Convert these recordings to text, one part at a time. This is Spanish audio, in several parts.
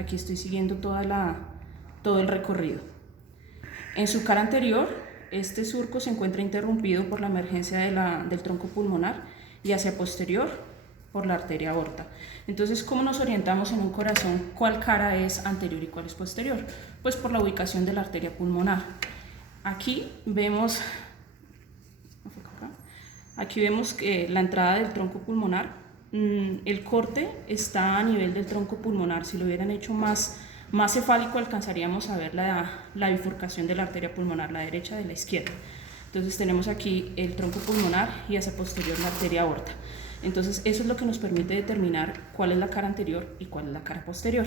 Aquí estoy siguiendo todo el recorrido. En su cara anterior, este surco se encuentra interrumpido por la emergencia del tronco pulmonar y hacia posterior por la arteria aorta. Entonces, ¿cómo nos orientamos en un corazón cuál cara es anterior y cuál es posterior? Pues por la ubicación de la arteria pulmonar. Aquí vemos que la entrada del tronco pulmonar, el corte está a nivel del tronco pulmonar. Si lo hubieran hecho más cefálico, alcanzaríamos a ver la bifurcación de la arteria pulmonar, la derecha de la izquierda. Entonces tenemos aquí el tronco pulmonar y hacia posterior la arteria aorta. Entonces eso es lo que nos permite determinar cuál es la cara anterior y cuál es la cara posterior.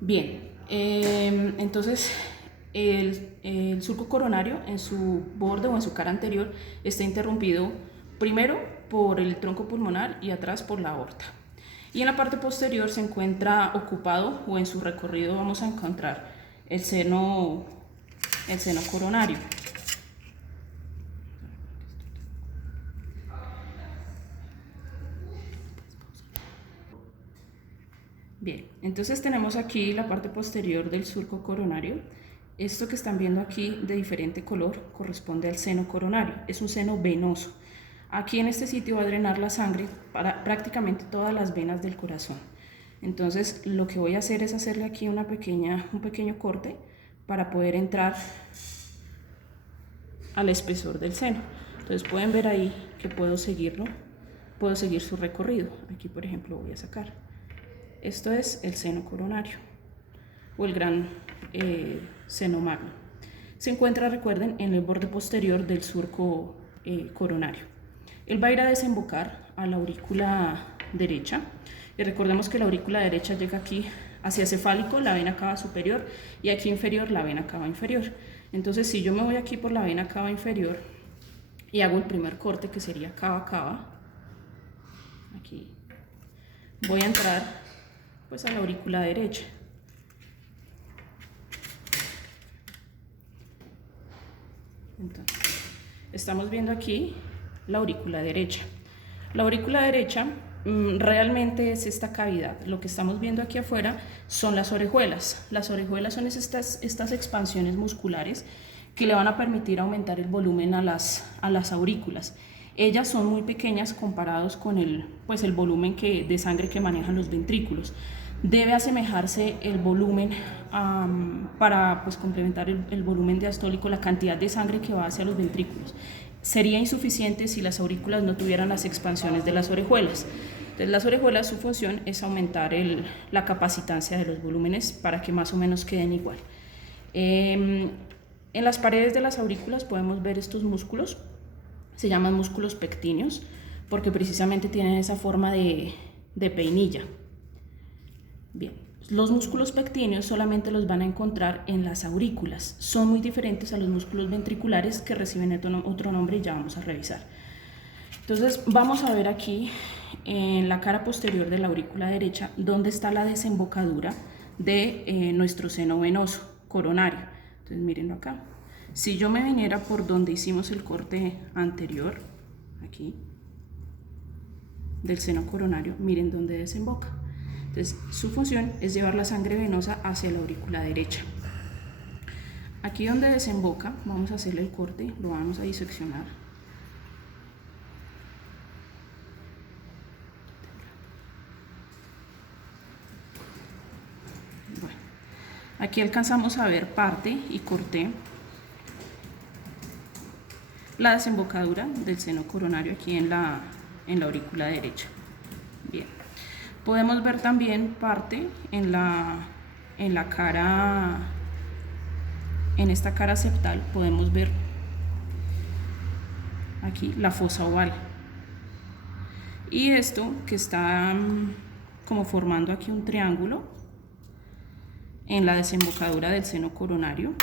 Bien, entonces el surco coronario en su borde o en su cara anterior está interrumpido primero por el tronco pulmonar y atrás por la aorta. Y en la parte posterior se encuentra ocupado, o en su recorrido vamos a encontrar el seno coronario. Bien, entonces tenemos aquí la parte posterior del surco coronario. Esto que están viendo aquí de diferente color corresponde al seno coronario, es un seno venoso. Aquí en este sitio va a drenar la sangre para prácticamente todas las venas del corazón. Entonces lo que voy a hacer es hacerle aquí un pequeño corte para poder entrar al espesor del seno. Entonces pueden ver ahí que puedo seguir su recorrido. Aquí por ejemplo voy a sacar. Esto es el seno coronario o el gran seno magno. Se encuentra, recuerden, en el borde posterior del surco coronario. Él va a ir a desembocar a la aurícula derecha. Y recordemos que la aurícula derecha llega aquí hacia cefálico, la vena cava superior, y aquí inferior, la vena cava inferior. Entonces, si yo me voy aquí por la vena cava inferior y hago el primer corte, que sería cava, aquí voy a entrar pues a la aurícula derecha. Entonces, estamos viendo aquí la aurícula derecha. La aurícula derecha realmente es esta cavidad. Lo que estamos viendo aquí afuera son las orejuelas. Las orejuelas son estas expansiones musculares que le van a permitir aumentar el volumen a las aurículas. Ellas son muy pequeñas comparados con el volumen de sangre que manejan los ventrículos. Debe asemejarse el volumen para complementar el volumen diastólico, la cantidad de sangre que va hacia los ventrículos. Sería insuficiente si las aurículas no tuvieran las expansiones de las orejuelas. Entonces las orejuelas, su función es aumentar la capacitancia de los volúmenes para que más o menos queden igual. En las paredes de las aurículas podemos ver estos músculos. Se llaman músculos pectíneos porque precisamente tienen esa forma de peinilla. Bien, los músculos pectíneos solamente los van a encontrar en las aurículas. Son muy diferentes a los músculos ventriculares que reciben otro nombre y ya vamos a revisar. Entonces vamos a ver aquí en la cara posterior de la aurícula derecha dónde está la desembocadura de nuestro seno venoso coronario. Entonces mírenlo acá. Si yo me viniera por donde hicimos el corte anterior, aquí, del seno coronario, miren dónde desemboca. Entonces, su función es llevar la sangre venosa hacia la aurícula derecha. Aquí donde desemboca, vamos a hacerle el corte, lo vamos a diseccionar. Bueno, aquí alcanzamos a ver parte y corté la desembocadura del seno coronario aquí en la aurícula derecha. Bien, podemos ver también parte en la cara, en esta cara septal podemos ver aquí la fosa oval. Y esto que está como formando aquí un triángulo en la desembocadura del seno coronario.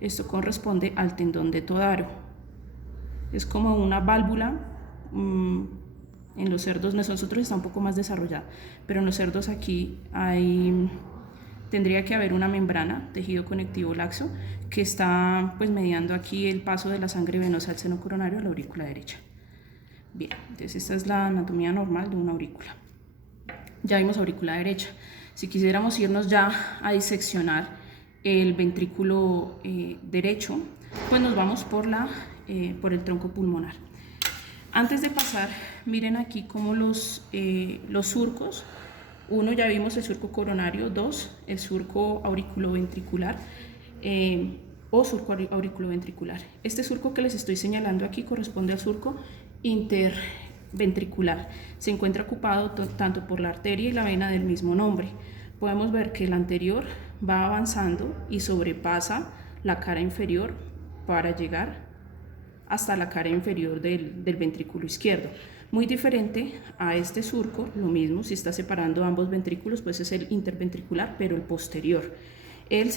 Esto corresponde al tendón de Todaro. Es como una válvula. En los cerdos, nosotros está un poco más desarrollada, pero en los cerdos aquí tendría que haber una membrana, tejido conectivo laxo, que está mediando aquí el paso de la sangre venosa al seno coronario a la aurícula derecha. Bien, entonces esta es la anatomía normal de una aurícula. Ya vimos aurícula derecha. Si quisiéramos irnos ya a diseccionar el ventrículo derecho, pues nos vamos por el tronco pulmonar. Antes de pasar, miren aquí como los surcos. 1, ya vimos el surco coronario. 2, el surco auriculoventricular o surco auriculoventricular. Este surco que les estoy señalando aquí corresponde al surco interventricular. Se encuentra ocupado tanto por la arteria y la vena del mismo nombre. Podemos ver que el anterior va avanzando y sobrepasa la cara inferior para llegar hasta la cara inferior del ventrículo izquierdo. Muy diferente a este surco, lo mismo, si está separando ambos ventrículos, pues es el interventricular, pero el posterior. Él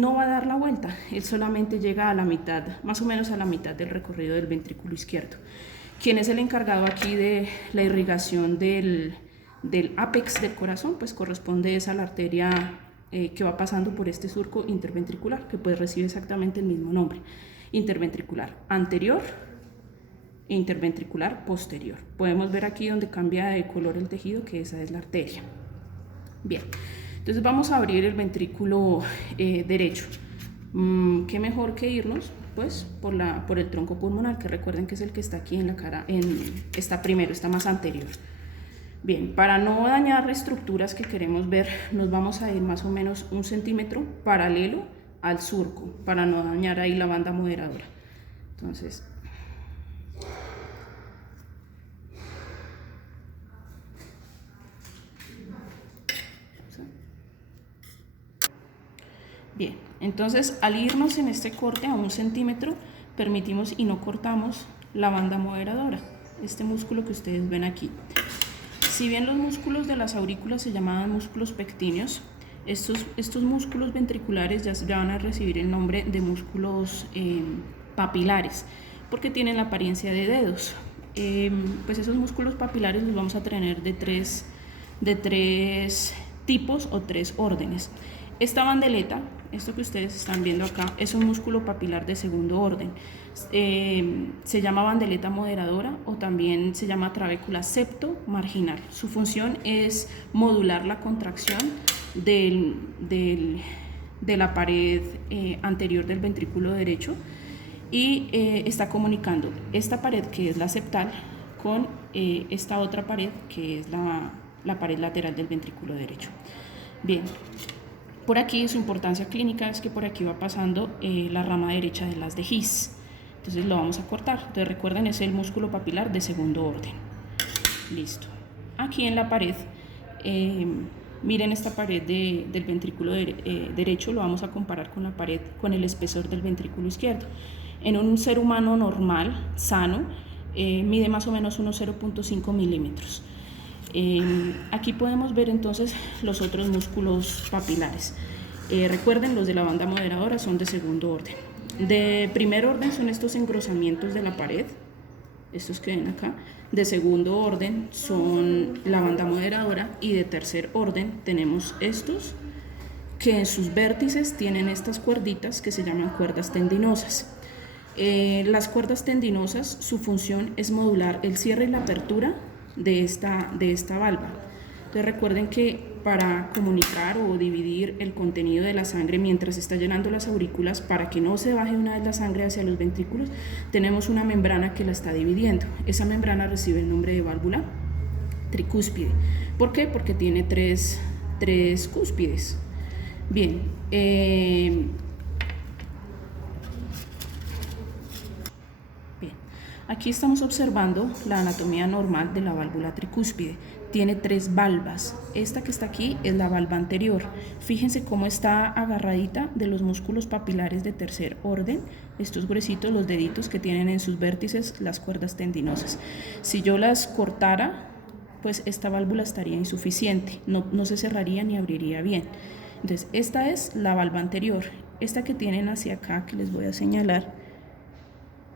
no va a dar la vuelta, él solamente llega a la mitad, más o menos a la mitad del recorrido del ventrículo izquierdo. ¿Quién es el encargado aquí de la irrigación del ápex del corazón? Pues corresponde a la arteria que va pasando por este surco interventricular, que pues recibe exactamente el mismo nombre. Interventricular anterior e interventricular posterior. Podemos ver aquí donde cambia de color el tejido, que esa es la arteria. Bien, entonces vamos a abrir el ventrículo derecho. ¿Qué mejor que irnos? Pues por el tronco pulmonar, que recuerden que es el que está aquí en la cara, está primero, está más anterior. Bien, para no dañar estructuras que queremos ver, nos vamos a ir más o menos 1 centímetro paralelo al surco, para no dañar ahí la banda moderadora. Entonces, bien, entonces al irnos en este corte a 1 centímetro, permitimos y no cortamos la banda moderadora, este músculo que ustedes ven aquí. Si bien los músculos de las aurículas se llamaban músculos pectíneos, estos músculos ventriculares ya van a recibir el nombre de músculos papilares, porque tienen la apariencia de dedos. Pues esos músculos papilares los vamos a tener de tres tipos o 3 órdenes. Esta bandeleta, esto que ustedes están viendo acá, es un músculo papilar de segundo orden. Se llama bandeleta moderadora o también se llama trabécula septo-marginal. Su función es modular la contracción de la pared anterior del ventrículo derecho y está comunicando esta pared, que es la septal, con esta otra pared, que es la pared lateral del ventrículo derecho. Bien, por aquí su importancia clínica es que por aquí va pasando la rama derecha de las de His. Entonces lo vamos a cortar. Entonces recuerden, es el músculo papilar de segundo orden. Listo. Aquí en la pared, miren esta pared del ventrículo derecho, lo vamos a comparar con la pared, con el espesor del ventrículo izquierdo. En un ser humano normal, sano, mide más o menos unos 0.5 milímetros. Aquí podemos ver entonces los otros músculos papilares. Recuerden, los de la banda moderadora son de segundo orden. De primer orden son estos engrosamientos de la pared, estos que ven acá. De segundo orden son la banda moderadora, y de tercer orden tenemos estos, que en sus vértices tienen estas cuerditas que se llaman cuerdas tendinosas. Las cuerdas tendinosas, su función es modular el cierre y la apertura de esta valva. Entonces recuerden que para comunicar o dividir el contenido de la sangre mientras está llenando las aurículas, para que no se baje una vez la sangre hacia los ventrículos, tenemos una membrana que la está dividiendo. Esa membrana recibe el nombre de válvula tricúspide. ¿Por qué? Porque tiene tres cúspides. Bien, aquí estamos observando la anatomía normal de la válvula tricúspide. Tiene 3 valvas. Esta que está aquí es la valva anterior. Fíjense cómo está agarradita de los músculos papilares de tercer orden. Estos gruesitos, los deditos que tienen en sus vértices las cuerdas tendinosas. Si yo las cortara, pues esta válvula estaría insuficiente. No se cerraría ni abriría bien. Entonces, esta es la valva anterior. Esta que tienen hacia acá, que les voy a señalar,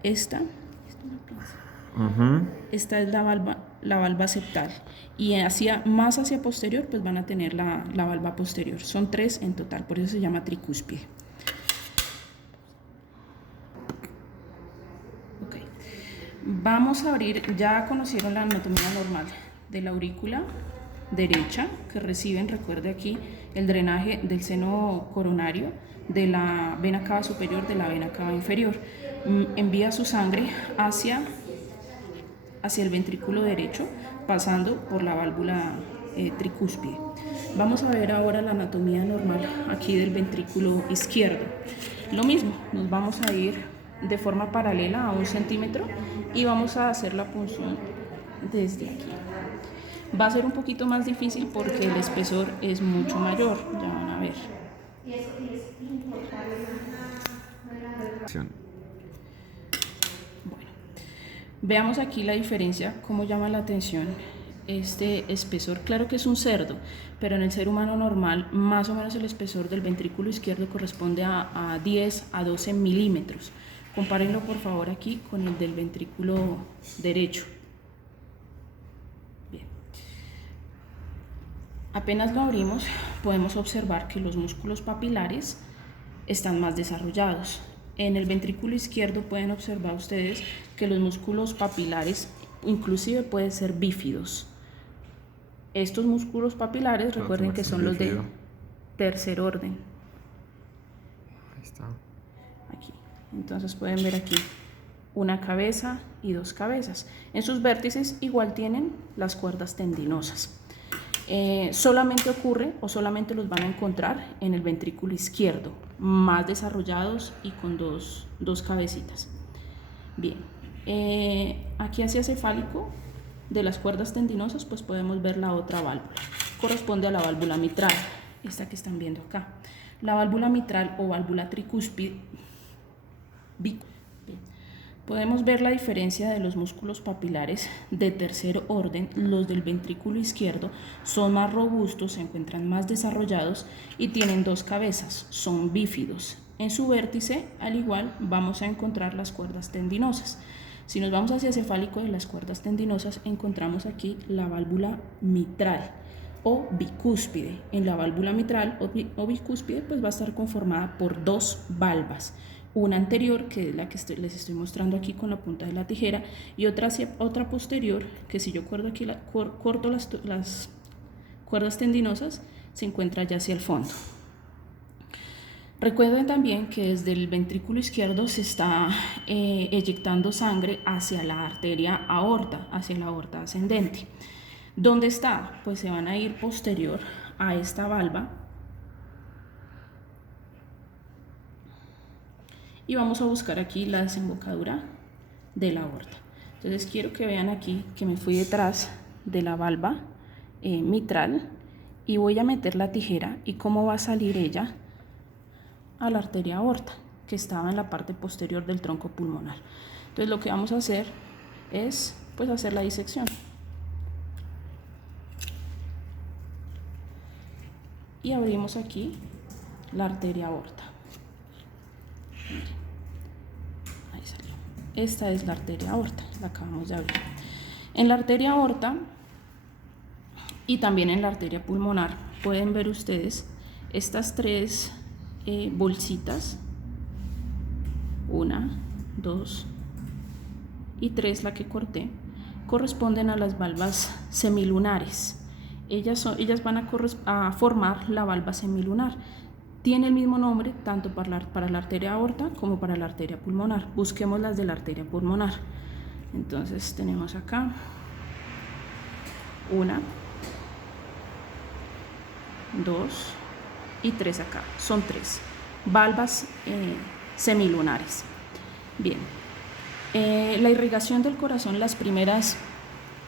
esta es la valva septal, y más hacia posterior pues van a tener la valva posterior. Son 3 en total, por eso se llama tricúspide. Okay. Vamos a abrir, ya conocieron la anatomía normal de la aurícula derecha, que reciben, recuerde aquí, el drenaje del seno coronario, de la vena cava superior, de la vena cava inferior. Envía su sangre hacia el ventrículo derecho, pasando por la válvula tricúspide. Vamos a ver ahora la anatomía normal aquí del ventrículo izquierdo. Lo mismo, nos vamos a ir de forma paralela a 1 centímetro y vamos a hacer la punción desde aquí. Va a ser un poquito más difícil porque el espesor es mucho mayor, ya van a ver. Bueno, veamos aquí la diferencia, cómo llama la atención este espesor. Claro que es un cerdo, pero en el ser humano normal, más o menos el espesor del ventrículo izquierdo corresponde a 10 a 12 milímetros. Compárenlo por favor aquí con el del ventrículo derecho. Bien. Apenas lo abrimos, podemos observar que los músculos papilares están más desarrollados. En el ventrículo izquierdo pueden observar ustedes que los músculos papilares inclusive pueden ser bífidos. Estos músculos papilares, recuerden que son los de tercer orden. Ahí está. Aquí. Entonces pueden ver aquí una cabeza y dos cabezas. En sus vértices igual tienen las cuerdas tendinosas. Solamente ocurre o solamente los van a encontrar en el ventrículo izquierdo, más desarrollados y con dos cabecitas. Bien, aquí hacia cefálico de las cuerdas tendinosas pues podemos ver la otra válvula, corresponde a la válvula mitral, esta que están viendo acá. La válvula mitral o válvula tricúspide, podemos ver la diferencia de los músculos papilares de tercer orden. Los del ventrículo izquierdo son más robustos, se encuentran más desarrollados y tienen dos cabezas, son bífidos. En su vértice, al igual, vamos a encontrar las cuerdas tendinosas. Si nos vamos hacia cefálico de las cuerdas tendinosas, encontramos aquí la válvula mitral o bicúspide. En la válvula mitral o bicúspide pues va a estar conformada por dos valvas. Una anterior, que es la que les estoy mostrando aquí con la punta de la tijera, y otra posterior, que si yo corto las cuerdas tendinosas, se encuentra ya hacia el fondo. Recuerden también que desde el ventrículo izquierdo se está eyectando sangre hacia la arteria aorta, hacia la aorta ascendente. ¿Dónde está? Pues se van a ir posterior a esta valva y vamos a buscar aquí la desembocadura de la aorta. Entonces quiero que vean aquí que me fui detrás de la valva mitral y voy a meter la tijera y cómo va a salir ella a la arteria aorta que estaba en la parte posterior del tronco pulmonar. Entonces lo que vamos a hacer es pues hacer la disección. Y abrimos aquí la arteria aorta. Ahí salió. Esta es la arteria aorta, la acabamos de abrir. En la arteria aorta y también en la arteria pulmonar pueden ver ustedes estas tres bolsitas, 1, 2 y 3, la que corté, corresponden a las valvas semilunares. Ellas van a formar la valva semilunar. Tiene el mismo nombre tanto para la arteria aorta como para la arteria pulmonar. Busquemos las de la arteria pulmonar. Entonces tenemos acá 1, 2 y 3 acá. Son 3 valvas semilunares. Bien, la irrigación del corazón, las primeras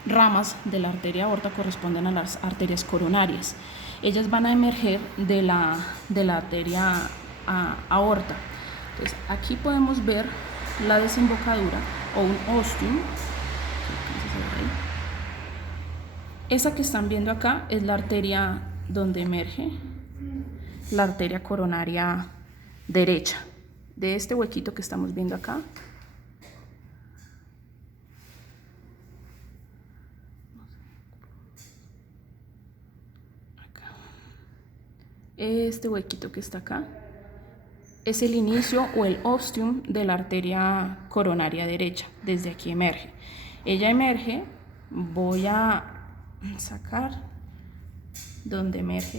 ramas de la arteria aorta corresponden a las arterias coronarias. Ellas van a emerger de la arteria aorta. Entonces aquí podemos ver la desembocadura o un ostium. Esa que están viendo acá es la arteria donde emerge la arteria coronaria derecha. De este huequito que estamos viendo acá, este huequito que está acá es el inicio o el ostium de la arteria coronaria derecha. Desde aquí emerge. Ella emerge, voy a sacar donde emerge